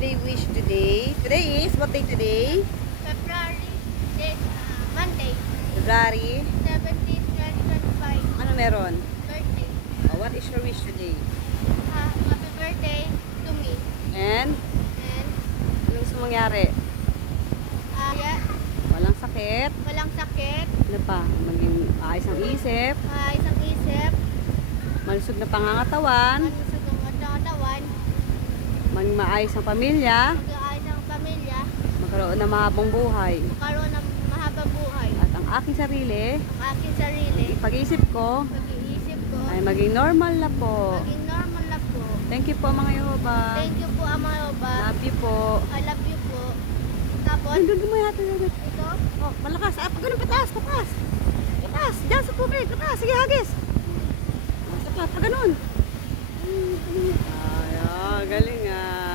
birthday wish today? Today is, what day today? February, Monday, February. 17, 2025, Ano meron? birthday. Oh, what is your wish today? Happy birthday to me. And, And, ano gusto mangyari? yeah, Walang sakit. walang sakit, Ano pa? Maging maayos ang isip. isang isip, Malusog na pangangatawan. malusog ang katawan, Maging maayos ang pamilya. mag-aayos ang pamilya, Magkaroon ng mahabang buhay. magkaroon ng mahabang buhay. At ang aking sarili, Ang aking sarili, pag-iisip ko, pag-iisip ko, ay maging normal na po. maging normal na po. Thank you po mga Yehova. Thank you po, Ama Yoba. Love you po. I love you po. Tapos, Doon mo yata. ito, Oh, malakas. Ah, pag ganun pataas, pataas. Pataas. Diyan sa tubig. Pataas. Sige, hagis. Pag ganun. Ay, galing ah.